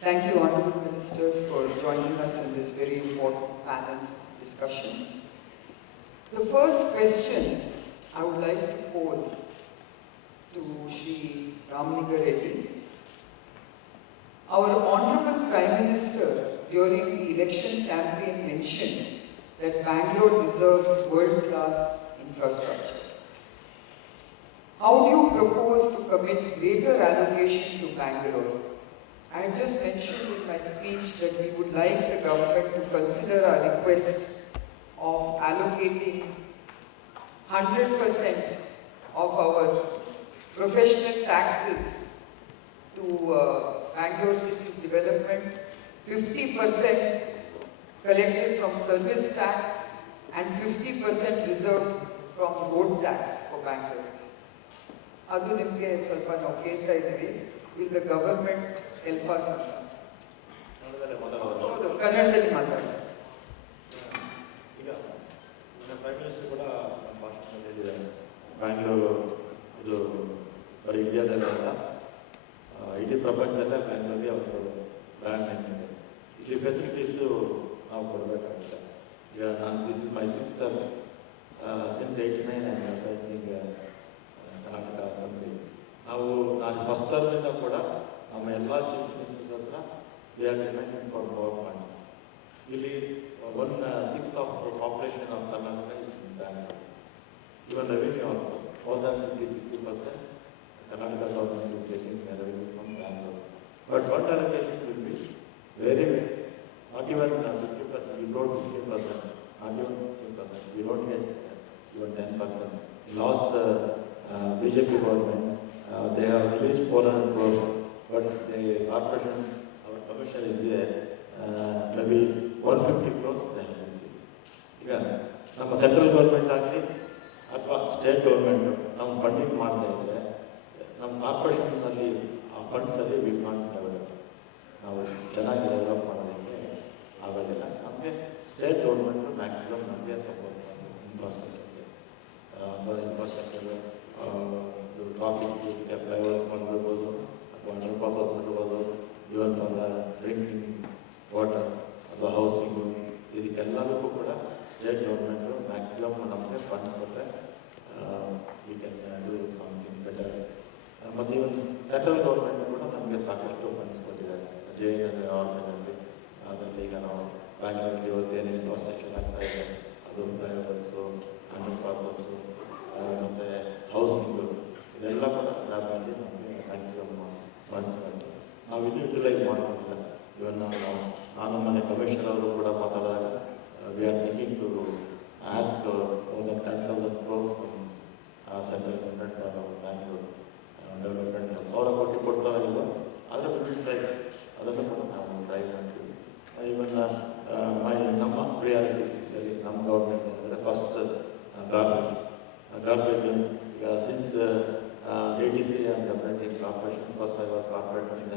Thank you, Honourable Ministers, for joining us in this very important panel discussion. The first question I would like to pose to Shri Ramalinga Reddy. Our Honourable Prime Minister during the election campaign mentioned that Bangalore deserves world-class infrastructure. How do you propose to commit greater allocation to Bangalore? I had just mentioned in my speech that we would like the government to consider our request of allocating 100% of our professional taxes to Bangalore city's development, 50% collected from service tax and 50% reserved from road tax for Bangalore. ಅದು ನಿಮಗೆ ಸ್ವಲ್ಪ ನಾವು ಕೇಳ್ತಾ ಇದ್ದೀವಿ. Will the government help us? ಹೌದು, ಕನ್ನಡದಲ್ಲಿ ಮಾತಾಡಿ. ಈಗ ಪ್ರೈಮ್ ಮಿನಿಸ್ಟರ್ ಕೂಡ ನಮ್ಮ ಭಾಷಣದಲ್ಲಿ ಹೇಳಿದ್ದಾರೆ, ಬ್ಯಾಂಗ್ಳೂರು ಇದು ಬರೀ ಇಂಡಿಯಾದಲ್ಲೇ ಅಲ್ಲ, ಇಡೀ ಪ್ರಪಂಚದಲ್ಲೇ ಬ್ಯಾಂಗ್ಳೂರಿಗೆ ಒಂದು ಬ್ರ್ಯಾಂಡ್ ನೇಮ್ ಇದೆ. ಇಲ್ಲಿ ಫೆಸಿಲಿಟೀಸು ನಾವು ಕೊಡಬೇಕಾಗುತ್ತೆ. ಈಗ ನಾನು this is my sister since 89 and attending Karnataka assembly. ನಾನು ಫಸ್ಟ್ ಟರ್ಮಿಂದ ಕೂಡ ನಮ್ಮ ಎಲ್ಲ ಚೀಫ್ ಮಿನಿಸ್ಟರ್ಸ್ ಹತ್ರ we are dependent for power points. ಇಲ್ಲಿ 1/6 of population of Karnataka is in Bangalore. Even revenue also more than 50-60% Karnataka government is getting revenue from Bangalore. But fund allocation will be very, not even 50%, we don't 50%, not even 50%, we don't get even 10%. Last BJP government, they have released 400 crores, but the corporation, our commission is there, maybe 150 crores they have received. ಈಗ ನಮ್ಮ central government ಆಗಲಿ ಅಥವಾ state government ನಮ್ಮ funding ಮಾಡ್ತಾ ಇದ್ದರೆ ನಮ್ಮ ಕಾರ್ಪೊರೇಷನ್ನಲ್ಲಿ ಆ ಫಂಡ್ಸಲ್ಲಿ we can't develop, ನಾವು ಚೆನ್ನಾಗಿ ಡೆವಲಪ್ ಮಾಡೋದಕ್ಕೆ ಆಗೋದಿಲ್ಲ. ನಮಗೆ ಸ್ಟೇಟ್ ಗೌರ್ಮೆಂಟು ಮ್ಯಾಕ್ಸಿಮಮ್ ನಮಗೆ ಸಪೋರ್ಟ್ ಮಾಡೋದು ಇನ್ಫ್ರಾಸ್ಟ್ರಕ್ಚರ್ಗೆ, ಅಥವಾ ಇನ್ಫ್ರಾಸ್ಟ್ರಕ್ಚರ್ ಟ್ರಾಫಿಕ್ಗೆ ಫ್ಲೈಓವರ್ಸ್ ಮಾಡಿಬಿಡ್ಬೋದು, ಅಥವಾ ಅಂಡರ್ ಪಾಸಸ್ ಮಾಡಿರ್ಬೋದು, ಇವನ್ ಡ್ರಿಂಕಿಂಗ್ ವಾಟರ್ ಅಥವಾ ಹೌಸಿಂಗು, ಇದಕ್ಕೆಲ್ಲದಕ್ಕೂ ಕೂಡ ಸ್ಟೇಟ್ ಗೌರ್ಮೆಂಟು ಮ್ಯಾಕ್ಸಿಮಮ್ ನಮಗೆ ಫಂಡ್ಸ್ ಕೊಟ್ಟರೆ we can do something better. ಮತ್ತು ಇವನ್ ಸೆಂಟ್ರಲ್ ಗೌರ್ಮೆಂಟ್ ಕೂಡ ನಮಗೆ ಸಾಕಷ್ಟು ಫಂಡ್ಸ್ ಕೊಟ್ಟಿದ್ದಾರೆ. JNN ಆರ್ಗನಲ್ಲಿ ಅದರಲ್ಲಿ ಈಗ ನಾವು ಬ್ಯಾಂಗ್ಳೂರಲ್ಲಿ ಇವತ್ತೇನು ಇನ್ಫ್ರಾಸ್ಟ್ರಕ್ಚರ್ ಆಗ್ತಾ ಇದೆ, ಅದು ಫ್ಲೈಓವರ್ಸು, ಅಂಡರ್ ಪಾಸಸ್ಸು ಮತ್ತು ಹೌಸಿಂಗು, ಇದೆಲ್ಲ ಕೂಡ ಲ್ಯಾಬ್ನಲ್ಲಿ ನಮಗೆ ಮ್ಯಾಕ್ಸಿಮಮ್ ಫಂಡ್ಸ್ ಬಂತು. ನಾವು ಇನ್ನೂ ಯುಟಿಲೈಸ್ ಮಾಡ್ಕೊಂಡಿಲ್ಲ. ಇವನ್ ನಾನು ಮನೆ ಕಮಿಷನರ್ ಅವರು ಕೂಡ ಮಾತಾಡಿದಾಗ we are thinking to ask more than 10,000 crores central government Bangalore development 1,000 ಕೋಟಿ ಕೊಡ್ತಾರೋ ಇಲ್ಲ, ಆದರೆ ವಿಲ್ ಟ್ರೈ, ಅದನ್ನು ಕೂಡ ನಾವು ಟ್ರೈ ಮಾಡ್ತೀವಿ. ಇವನ್ ನಮ್ಮ ಪ್ರಿಯಾರಿಟೀಸಲ್ಲಿ ನಮ್ಮ ಗೌರ್ಮೆಂಟ್ ಅಂದರೆ ಫಸ್ಟ್ ಗಾರ್ಬೇಜ್. ಈಗ since 83 and development corporation, first I was corporator in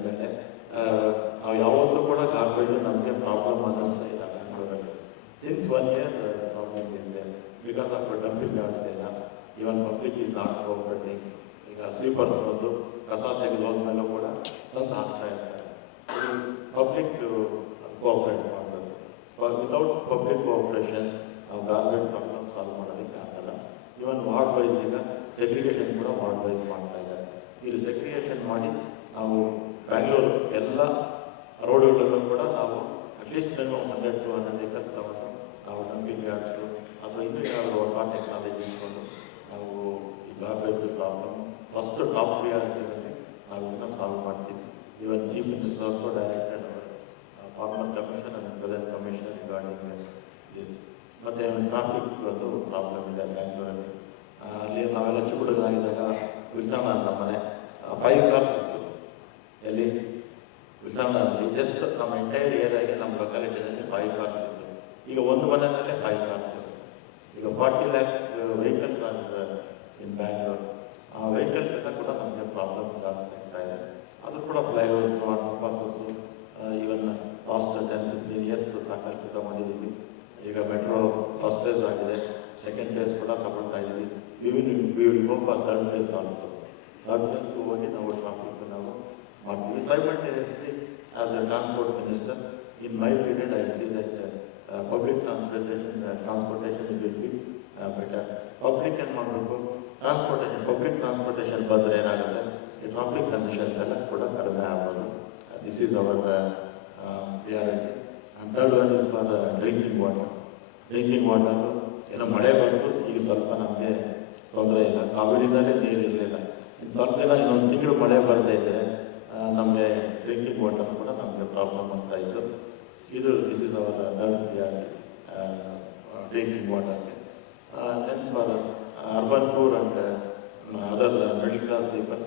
MLA. ನಾವು ಯಾವತ್ತೂ ಕೂಡ ಗಾರ್ಬೇಜು ನಮಗೆ ಪ್ರಾಬ್ಲಮ್ ಅನ್ನಿಸ್ತಾ ಇಲ್ಲ ಬ್ಯಾಂಗ್ಳೂರಲ್ಲಿ. Since 1 year problem is there because of dumping yards ಇಲ್ಲ. Even public is not cooperating. ಈಗ ಸ್ವೀಪರ್ಸ್ ಬಂದು ಕಸ ತೆಗೆದು ಹೋದ್ಮೇಲೂ ಕೂಡ ತಂದು ಹಾಕ್ತಾ ಇರ್ತಾರೆ. ಪಬ್ಲಿಕ್ ಕೋಆಪರೇಟ್ ಮಾಡಬೇಕು. ವಿತೌಟ್ ಪಬ್ಲಿಕ್ ಕೋಆಪರೇಷನ್ ನಾವು ಗಾರ್ಬೇಜ್ ಪ್ರಾಬ್ಲಮ್ ಸಾಲ್ವ್ ಮಾಡೋದಕ್ಕೆ ಆಗಲ್ಲ. ಇವನ್ ವಾರ್ಡ್ ವೈಸ್ ಈಗ ಸೆಗ್ರಿಗೇಷನ್ ಕೂಡ ವಾರ್ಡ್ ವೈಸ್ ಮಾಡ್ತಾ ಇದ್ದಾರೆ. ಇಲ್ಲಿ ಸೆಗ್ರಿಗೇಷನ್ ಮಾಡಿ ನಾವು ಬ್ಯಾಂಗ್ಳೂರು ಎಲ್ಲ ರೋಡ್ಗಳಲ್ಲೂ ಕೂಡ ನಾವು ಅಟ್ಲೀಸ್ಟ್ 100 to 100 acres ತಗೊಂಡು ನಾವು ಡಂಪಿಂಗ್ ಯಾರ್ಡ್ಸು ಅಥವಾ ಇನ್ನೂ ಏನಾದರೂ ಹೊಸ ಟೆಕ್ನಾಲಜಿ ಇಟ್ಕೊಂಡು ನಾವು ಈ ಗಾರ್ಬೇಜ್ ಪ್ರಾಬ್ಲಮ್ ಫಸ್ಟ್ ಟಾಪ್ ಪ್ರಿಯಾರಿಟಿಯಲ್ಲಿ ನಾವು ಇದನ್ನು ಸಾಲ್ವ್ ಮಾಡ್ತೀವಿ. Even chief minister also directed former commission and present commission regarding this. ಮತ್ತು ಟ್ರಾಫಿಕ್ ಒಂದು ಪ್ರಾಬ್ಲಮ್ ಇದೆ ಬ್ಯಾಂಗ್ಳೂರಲ್ಲಿ. ಅಲ್ಲಿ ನಾವೆಲ್ಲ ಚಿಕ್ಕುಡುಗನಾಗಿದ್ದಾಗ ವಿಲ್ಸಣ ನಮ್ಮ ಮನೆ 5 cars ಇತ್ತು. ಎಲ್ಲಿ ವಿಲ್ಸಣದಲ್ಲಿ ಜಸ್ಟ್ ನಮ್ಮ ಎಂಟೈರ್ ಏರಿಯಾಗೆ ನಮ್ಮ ಲೊಕ್ಯಾಲಿಟಿಯಲ್ಲಿ 5 cars ಇತ್ತು. ಈಗ ಒಂದು ಮನೆಯಲ್ಲೇ 5 cars ಇತ್ತು. ಈಗ 40 lakh ವೆಹಿಕಲ್ಸ್ ಇನ್ ಬ್ಯಾಂಗ್ಳೂರ್. ಆ ವೆಹಿಕಲ್ಸ್ ಎಲ್ಲ ಕೂಡ ನಮಗೆ ಪ್ರಾಬ್ಲಮ್ ಜಾಸ್ತಿ ಆಗ್ತಾ ಇದೆ. ಅದು ಕೂಡ flyovers, under passes, even last 10-15 years ಸಾಕಷ್ಟು ತಗೊಂಡಿದ್ದೀವಿ. ಈಗ ಮೆಟ್ರೋ ಫಸ್ಟ್ ಫೇಸ್ ಆಗಿದೆ, ಸೆಕೆಂಡ್ ಫೇಸ್ ಕೂಡ ತಗೊಳ್ತಾ ಇದ್ದೀವಿ. We will hope third phase also. Third ಫೇಸ್ಗೂ ಹೋಗಿ ನಾವು ಟ್ರಾಫಿಕ್ ನಾವು ಮಾಡ್ತೀವಿ. simultaneously, as a transport minister, in my period, I see that public transportation will be better. Public and public transportation ಬಂದ್ರೆ ಏನಾಗುತ್ತೆ ಈ ಟ್ರಾಫಿಕ್ ಕಂಡೀಷನ್ಸ್ ಎಲ್ಲ ಕೂಡ ಕಡಿಮೆ ಆಗೋದು. This is our priority. And third one is for drinking water. Drinking water, ಏನೋ ಮಳೆ ಬಂತು, ಈಗ ಸ್ವಲ್ಪ ನಮಗೆ ತೊಂದರೆ ಇಲ್ಲ. ಕಾವೇರಿಯಿಂದಲೇ ನೀರು ಇರಲಿಲ್ಲ. ಇನ್ನು ಸ್ವಲ್ಪ ದಿನ ಇನ್ನೊಂದು ತಿಂಗಳು ಮಳೆ ಬರದೇ ಇದ್ದರೆ ನಮಗೆ ಡ್ರಿಂಕಿಂಗ್ ವಾಟರ್ ಕೂಡ ನಮಗೆ ಪ್ರಾಬ್ಲಮ್ ಆಗ್ತಾ ಇತ್ತು. This is our third priority, drinking water. Then for urban poor and other middle class people,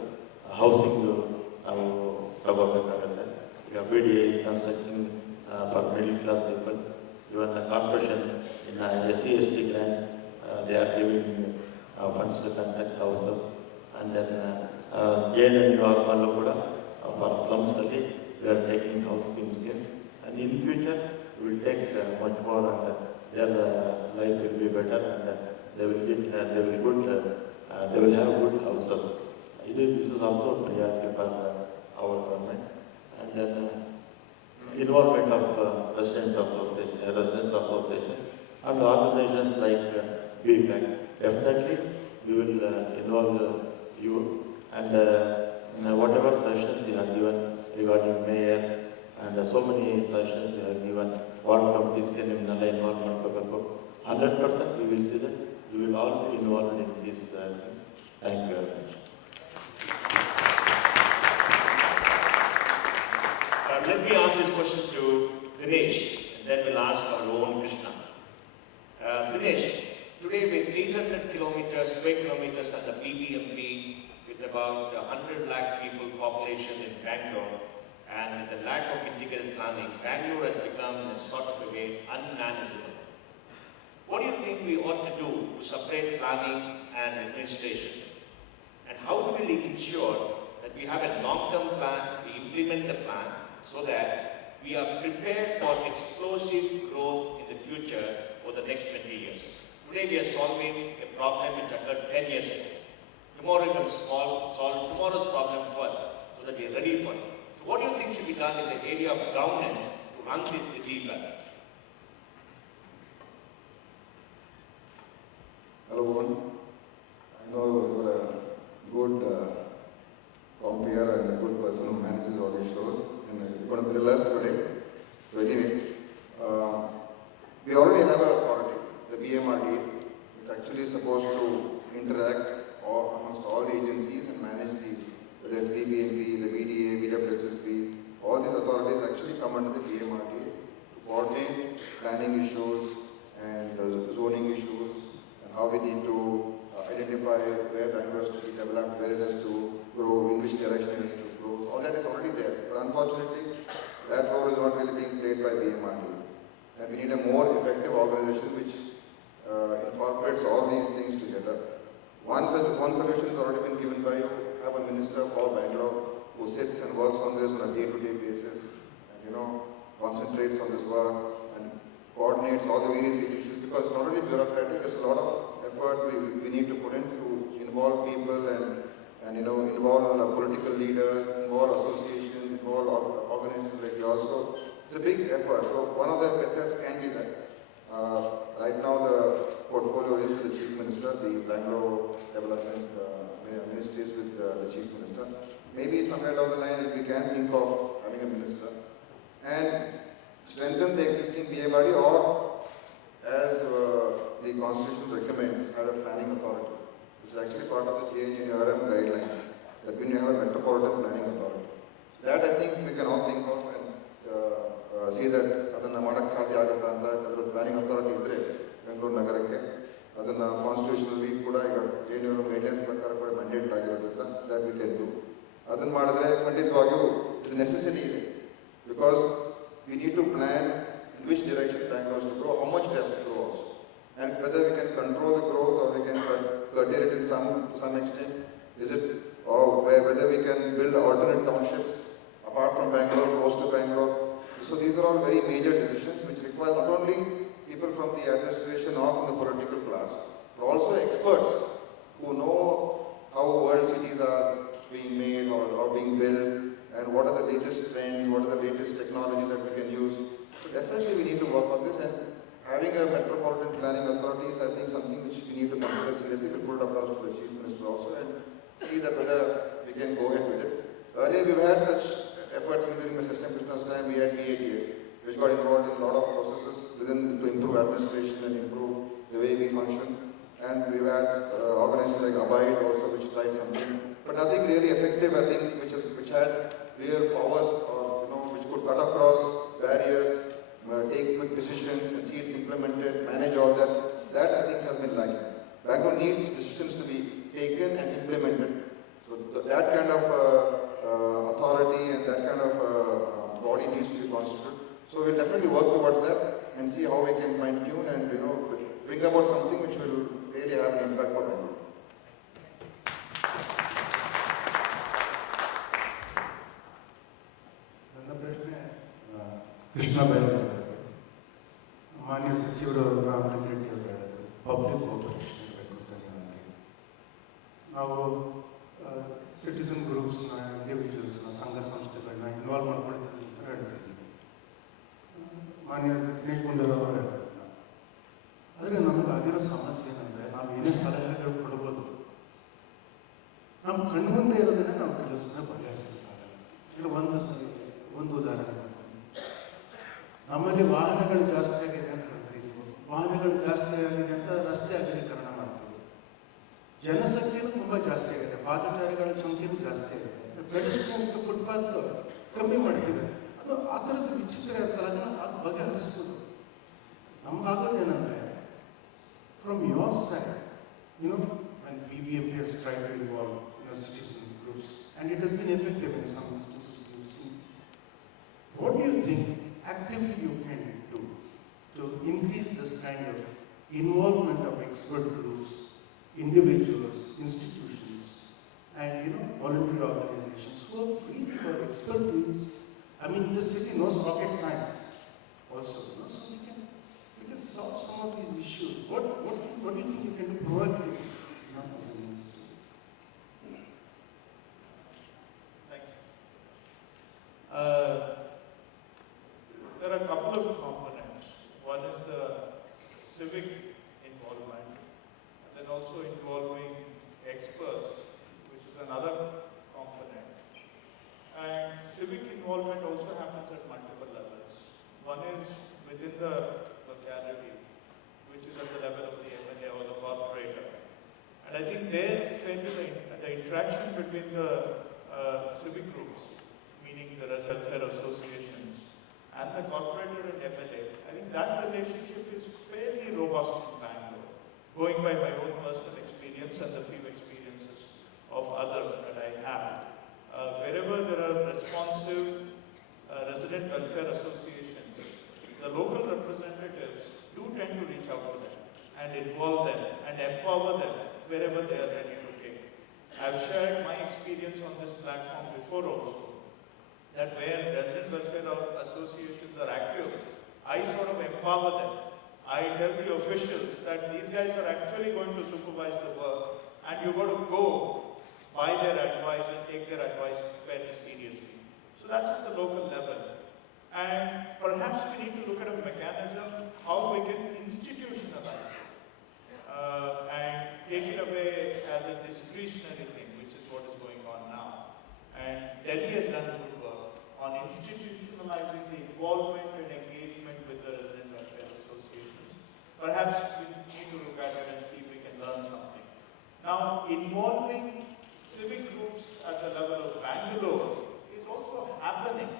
housing ನಾವು ತಗೋಬೇಕಾಗುತ್ತೆ. ಈಗ BDA is constructing for middle class people. Even the corporation in SC/ST grant, they are giving funds to construct houses. And then JNU ಕೂಡ for slums ಅಲ್ಲಿ we are taking house schemes here. And in future, we will take much more and their life will be better and they will have good houses. This is also a priority for our government. And then involvement of residents association and organizations like B.PAC. Definitely, we will involve you and whatever sessions you have given regarding mayor. And so many sessions you have given, ward committees can involve 100%. We will see that we will all be involved in these things. Thank you very much. Let me ask this question to Dinesh, and then we'll ask our own Krishna. Dinesh, today with 800 square kilometers as a BBMP, with about 100 lakh people population in Bangalore, and with the lack of integrated planning, Bangalore has become in a sort of a way unmanageable. What do you think we ought to do to separate planning and administration? And how do we ensure that we have a long-term plan, we implement the plan, so that we are prepared for explosive growth in the future for the next 20 years? Today we are solving a problem which occurred 10 years ago. Tomorrow we will solve tomorrow's problem first, so that we are ready for it. What do you think should be done in the area of governance to run this city better? Hello, everyone. I know you are a good compere and a good person who manages all these shows, and you're going to grill us today. So anyway, we already have an authority, the BMRDA. It's actually supposed to interact amongst all the agencies and manage whether it's BBMP, the BDA, BWSSB, all these authorities actually come under the BMRDA to coordinate planning issues and zoning issues and how we need to identify where Bangalore has to be developed, where it has to grow, in which direction it has to grow. All that is already there. But unfortunately, that role is not really being played by BMRDA. And we need a more effective organization which incorporates all these things together. One solution has already been given by you. Have a minister for Bangalore who sits and works on this on a day-to-day basis and concentrates on this work and coordinates all the various agencies, because it's not only bureaucratic, there's a lot of effort we need to put in to involve people and involve political leaders, involve associations, involve organizations like yours. So it's a big effort. So one of the methods can be that. Right now the portfolio is with the Chief Minister, the Bangalore Development Ministry is with the Chief Minister. Maybe somewhere down the line we can think of having a minister and strengthen the existing BMRD, or as the Constitution recommends, as a planning authority, which is actually part of the JNURM guidelines, that when you have a metropolitan planning authority. So that I think we can all think of and see that adanna madak sadhya agutta anta adra planning authority idre Bangalore nagarakke adanna constitutionally kuda iga JNURM guidelines prakara kuda mandate ಆಗಿರೋದ್ರಿಂದ that we can do. Adanna ಮಾಡಿದ್ರೆ ಖಂಡಿತವಾಗಿಯೂ ಇದು necessity ಇದೆ, because we need to plan in which direction Bangalore has to grow, how much it has to grow also, and whether we can control the growth or we can curtail it in some extent. Is it, or whether we can build alternate townships apart from Bangalore, close to Bangalore. So these are all very major decisions which require not only people from the administration or from the political class, but also experts who know how world cities are being made or being built, and and what are the latest trends, what are the latest technology that we can use. So definitely we need to work on this, and having a metropolitan planning authority is, I think, something which we need to consider seriously. We'll put it across to the Chief Minister also and see that whether we can go ahead with it. Earlier we've had such efforts during Mr. Krishna's time. We had BATF, which got involved in a lot of processes within to improve administration and improve the way we function. And we've had organizations like Abide also, which tried something, but nothing really effective, I think, which had real powers, or which could cut across barriers, take quick decisions and see it's implemented, manage all that. That, I think, has been lacking. Bangalore needs decisions to be taken and implemented. So that kind of authority and that kind of body needs to be constituted. So we'll definitely work towards that and see how we can fine tune and bring about something which will really have an impact for Bangalore. ನನ್ನ ಪ್ರಶ್ನೆ ಕೃಷ್ಣ ಬೈರೇಗೌಡ, ಮಾನ್ಯ ಸಚಿವರು ರಾಮಲಿಂಗ ರೆಡ್ಡಿ ಅವರು ಹೇಳಿದ್ರು public cooperation ಇರಬೇಕು ಅಂತ ನೀವು. ನಾವು ಸಿಟಿಸನ್ ಗ್ರೂಪ್ಸ್ನ, ಇಂಡಿವಿಜುವಲ್ಸ್ನ, ಸಂಘ ಸಂಸ್ಥೆಗಳನ್ನ ಇನ್ವಾಲ್ವ್ ಮಾಡ್ಕೊಳ್ತೀವಿ ಅಂತ ಹೇಳ್ತಿದ್ದೀವಿ. ಮಾನ್ಯ ದಿನೇಶ್ ಗುಂಡೂರಾವ್ ಅವರು ಹೇಳಿದ್ರು. ಆದರೆ ನಮಗೆ ಆಗಿರೋ ಸಮಸ್ಯೆ ಏನಂದರೆ, ನಾವು ಏನೇ ಸಲಹೆಗಳು ಕೊಡ್ಬೋದು, ನಮ್ಮ ಕಣ್ಣು ಮುಂದೆ ಇರೋದನ್ನೇ ನಾವು ಕೆಲಸನ ಬಗೆಹರಿಸಲಿಕ್ಕಾಗಲ್ಲ. ಈಗ ಒಂದು ಉದಾಹರಣೆ ಮಾಡ್ತೀನಿ. ನಮ್ಮಲ್ಲಿ ವಾಹನಗಳು ಜಾಸ್ತಿ ಆಗಿದೆ ಅಂತ ಹೇಳ್ತೀವಿ. ವಾಹನಗಳು ಜಾಸ್ತಿ ಆಗಿದೆ ಅಂತ ರಸ್ತೆ ಅಗಲೀಕರಣ ಮಾಡ್ತೀವಿ. ಜನಸಂಖ್ಯೆನೂ ತುಂಬ ಜಾಸ್ತಿ ಆಗಿದೆ, ಪಾದಚಾರಿಗಳ ಸಂಖ್ಯೆನೂ ಜಾಸ್ತಿ ಆಗಿದೆ. ಪೆಡೆಸ್ಟ್ರಿಯನ್ಸ್ಗೆ ಫುಟ್ಪಾತ್ ಕಮ್ಮಿ ಮಾಡ್ತೀವಿ. ಅದು ಆ ಥರದ ವಿಚಿತ್ರ ಇರ್ತಲ್ಲ, ಅದನ್ನು ಅದು ಬಗೆಹರಿಸ್ಬೋದು. ನಮಗಾಗೋದೇನೆಂದರೆ, from your side, when BBMP has tried to involve citizen groups, and it has been effective in some instances you've seen, what do you think actively you can do to increase this kind of involvement of expert groups, individuals, institutions, and voluntary organizations who are free to have expertise? I mean, this city knows rocket science also, so we can solve some of these issues. What do you think you can do proactively? Thank you. There are a couple of components. One is the civic involvement, and then also involving experts, which is another component. And civic involvement also happens at multiple levels. One is within the locality, which is at the level of the MLA or the corporator. And I think there, the interaction between the civic groups, meaning the welfare associations, and the corporator and MLA, I think that relationship is fairly robust in Bangalore, going by my own personal experience and the few experiences of others that I have. Wherever there are responsive resident welfare associations, the local representatives do tend to reach out to them and involve them and empower them wherever they are ready to take. I've shared my experience on this platform before also, that where resident welfare associations are active, I sort of empower them. I tell the officials that these guys are actually going to supervise the work and you've got to go by their advice and take their advice very seriously. So that's at the local level. And perhaps we need to look at a mechanism how we can institutionalize it and take it away as a discretionary thing, which is what is going on now. And Delhi has done good work on institutionalizing the involvement and engagement with the resident welfare associations. Perhaps we need to look at it and see if we can learn something. Now, involving civic groups at the level of Bangalore is also happening.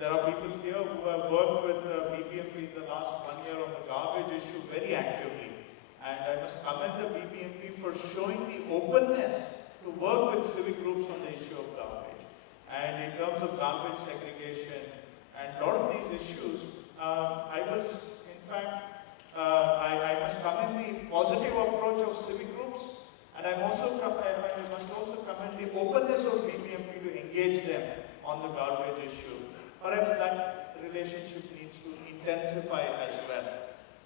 There are people here who have worked with BBMP in the last 1 year on the garbage issue very actively. And I must commend the BBMP for showing the openness to work with civic groups on the issue of garbage. And in terms of garbage segregation and a lot of these issues, I must commend the positive approach of civic groups, and I must also commend the openness of BBMP to engage them on the garbage issue. Perhaps that relationship needs to intensify as well.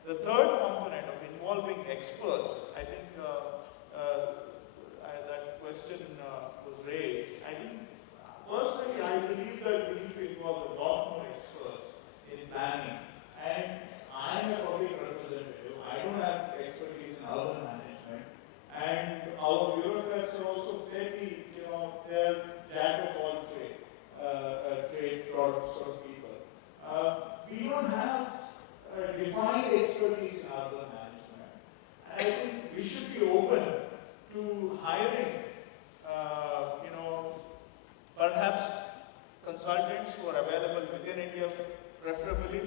The third component of involving experts, I think that question was raised, environments who are available within India preferably,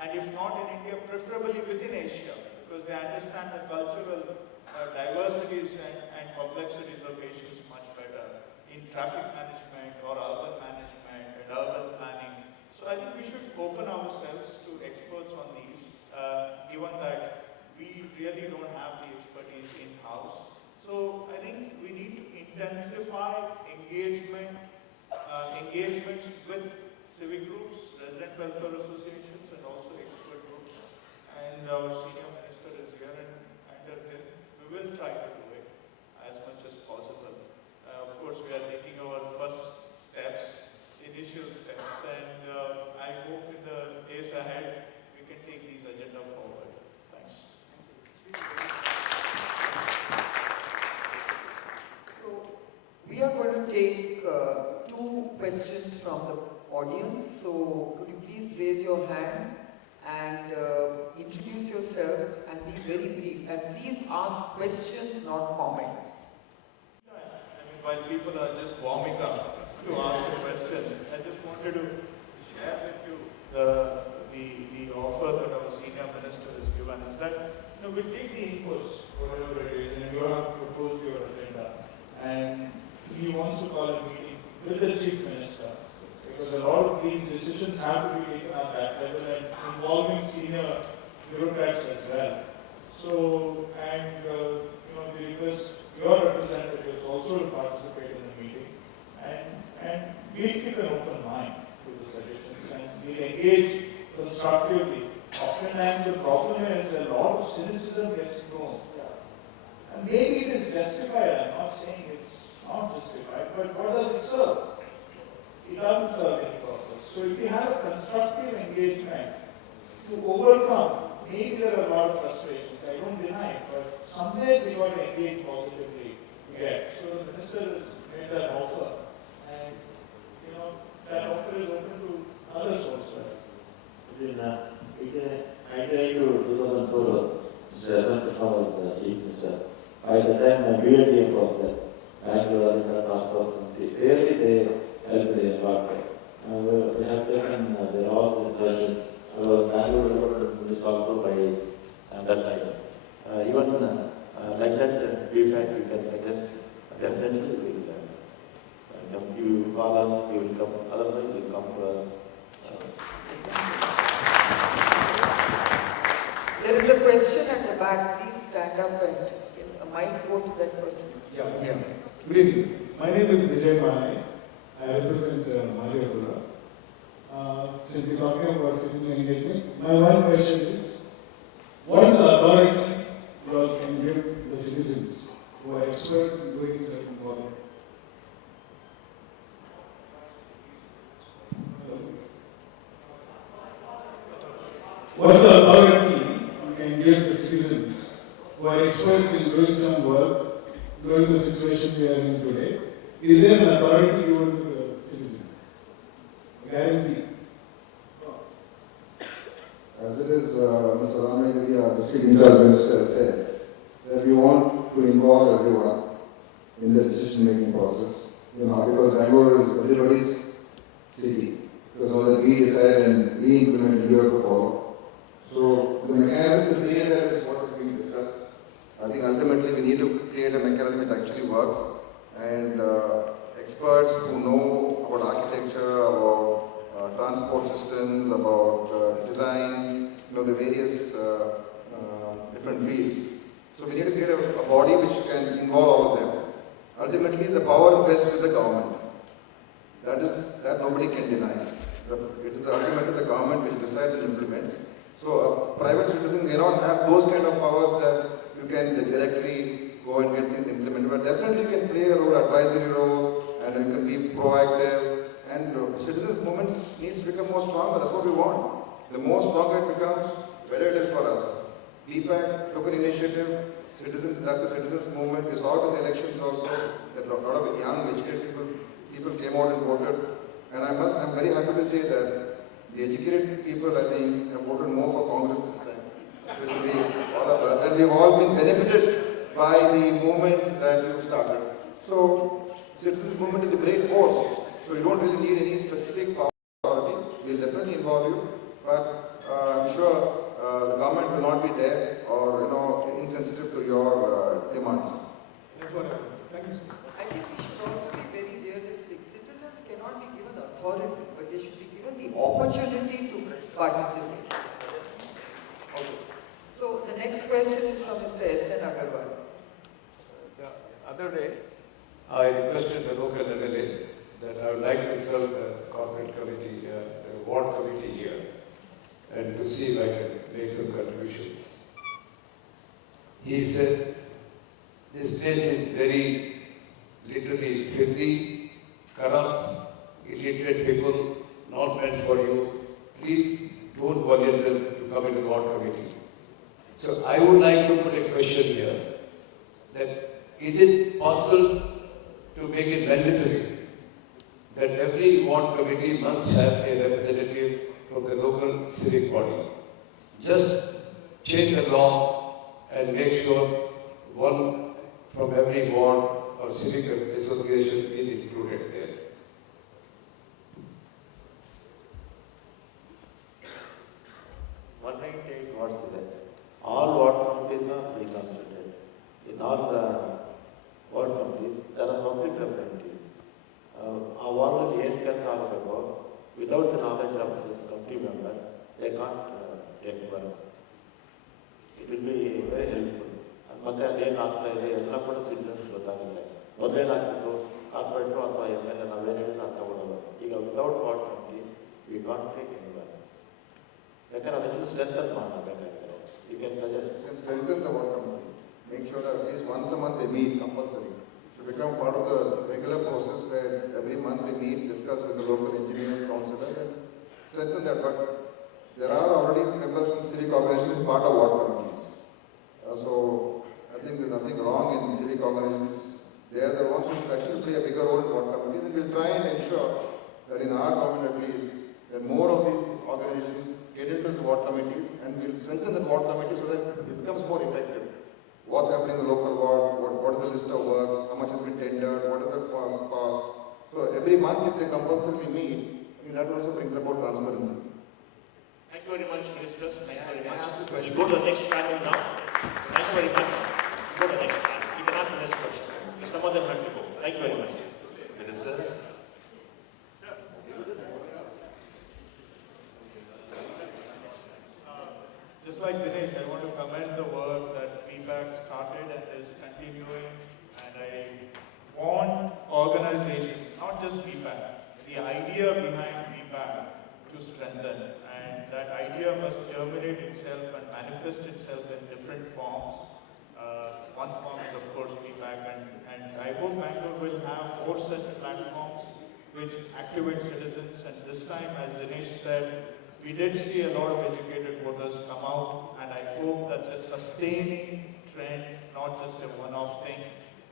and if not in India, preferably within Asia, because they understand the cultural diversities and complexities of Asians much better in traffic management or urban management and urban planning. So I think we should open ourselves to experts on these, given that we really don't have the expertise in-house. So I think we need to intensify engagements with civic groups, resident welfare associations, and also expert groups. And our senior minister is here, and under him, we will try to do it as much as possible. Of course, we are taking our first steps, initial steps, and I hope in the days ahead we can take these agenda forward. Thanks. So we are going to take 2 questions from the audience. So could you please raise your hand and introduce yourself and be very brief. And please ask questions, not comments. I mean, while people are just warming up to ask the questions, I just wanted to share with you the offer that our senior minister has given is that we'll take the inputs, whatever it is, and you have proposed your agenda. And he wants to call a meeting with the chief minister, because a lot of these decisions have to be taken at that level and involving senior bureaucrats as well. So, and we request your representatives also to participate in the meeting, and we'll keep an open mind to the suggestions and we'll engage constructively. Oftentimes the problem is a lot of cynicism gets thrown. And maybe it is justified, I'm not saying it's not justified, but what does it serve? It doesn't serve any purpose. So if you have a constructive engagement to overcome, maybe there are a lot of frustrations, I don't deny it, but somewhere we got to engage positively together. So the minister has made that offer, and that offer is open to others also. I tried to 2004, Mr. S. M. Krishna was the chief minister. By the time my BNDF was there, Bangalore, Task Force, really they helped me a lot. We have taken all the sessions. Bangalore was also by that time. Even like that, B.PAC you can suggest, definitely we will. You call us, you will come, otherwise you will come to us. There is a question at the back. Please stand up and a mic go to that person. Yeah. Good evening. My name is Vijay Mai. I represent Mazumdar. Since we're talking about citizen engagement, my one question is, what is the authority you all can give the citizens who are experts in doing certain work? What is the authority you can give the citizens who are experts in doing some work during the situation we are in today? Is there an authority you want to give the citizen? Guarantee. As it is, Mr. Ramalinga, the district in charge minister said, that we want to involve everyone in the decision-making process. Because Bangalore is everybody's city. So that we decide and we implement, you have to follow. So the mechanism to create that is what is being discussed. I think ultimately we need to create a mechanism which actually works, and experts who know about architecture, about transport systems, about design, the various different fields. So we need to create a body which can involve all of them. Ultimately, the power rests with the government. That nobody can deny. It is ultimately the government which decides and implements. So a private citizen may not have those kind of powers that you can directly go and get things implemented, but definitely you can play a role, advisory role, and you can be proactive. And citizens' movements needs to become more stronger. That's what we want. The more stronger it becomes, better it is for us. B.PAC took an initiative. That's a citizens' movement. We saw it in the elections also that a lot of young, educated people came out and voted. And I'm very happy to say that the educated people, I think, have voted more for Congress this time. Especially all of us. And we've all been benefited by the movement that you've started. So, citizens' movement is a great force. So you don't really need any specific power we'll definitely involve you, but I'm sure the government will not be deaf or insensitive to your demands. That's what I want. Thank you, sir. I think we should also be very realistic. Citizens cannot be given authority, but they should be given the opportunity to participate. Okay. So the next question is from Mr. S. N. Agarwal. The other day, I requested the local MLA that I would like to serve the corporate committee, the ward committee here, and to see if I can make some contributions. He said, this place is very literally filthy, corrupt, illiterate people, not meant for you. Please don't volunteer to come into the ward committee. So I would like to put a question here, that is it possible to make it mandatory that every ward committee must have a representative from the local civic body? Just change the law and make sure one from every ward or civic association is included there. Wards is there. All ward committees are reconstituted. In all ward committees, there are public representatives. A ward is without the knowledge of this committee member, they can't take works. It will be very helpful. ಮತ್ತೆ ಅಲ್ಲಿ ಏನಾಗ್ತಾ ಇದೆ ಎಲ್ಲ ಕೂಡ citizens ಗೊತ್ತಾಗುತ್ತೆ. ಮೊದಲೇನಾಗ್ತಿತ್ತು ಕಾರ್ಪೊರೇಟ್ರು ಅಥವಾ MLA ನಾವೇನು ಹೇಳಿದ್ರೆ ಅದು ತಗೊಳ್ಳೋದು. ಈಗ without ward committee we can't take any work. ಯಾಕಂದ್ರೆ ಅದನ್ನು ಸ್ಟ್ರೆಂಥನ್ ಮಾಡಬೇಕಾಗ್ತದೆ. You can suggest. You can strengthen the ward committee. Make sure that at least once a month they meet compulsory. It should become part of the regular process where every month they meet, discuss with the local engineers, councillors, and strengthen that. But there are already members from civic organizations part of ward committees. So I think there's nothing wrong in civic organizations. They are the ones who should actually play a bigger role in ward committees, and we'll try and ensure that in our government at least, that more of these organizations get into the ward committees, and we'll strengthen the ward committee so that it becomes more effective. What's happening in the local ward, what is the list of works, how much has been tendered, what is the cost. So every month if they compulsorily meet, I think that also brings about transparency. Thank you very much, ministers. Thank you very much. We'll go to the next panel now. Thank you very much. Go to the next panel. You can ask the next question. Some of them have to go. Thank you very much. Ministers. Sir. Just like Dinesh, I want to commend the work that B.PAC started and is continuing, and I want organizations, not just B.PAC, the idea behind B.PAC to strengthen, and that idea must germinate itself and manifest itself in different forms. One form is of course B.PAC, and I hope Bangalore will have more such platforms which activate citizens, and this time, as Dinesh said, we did see a lot of educated voters come out, and I hope that's a sustaining trend, not just a one-off thing,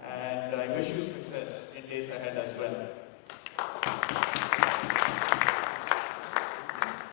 and I wish you success in days ahead as well.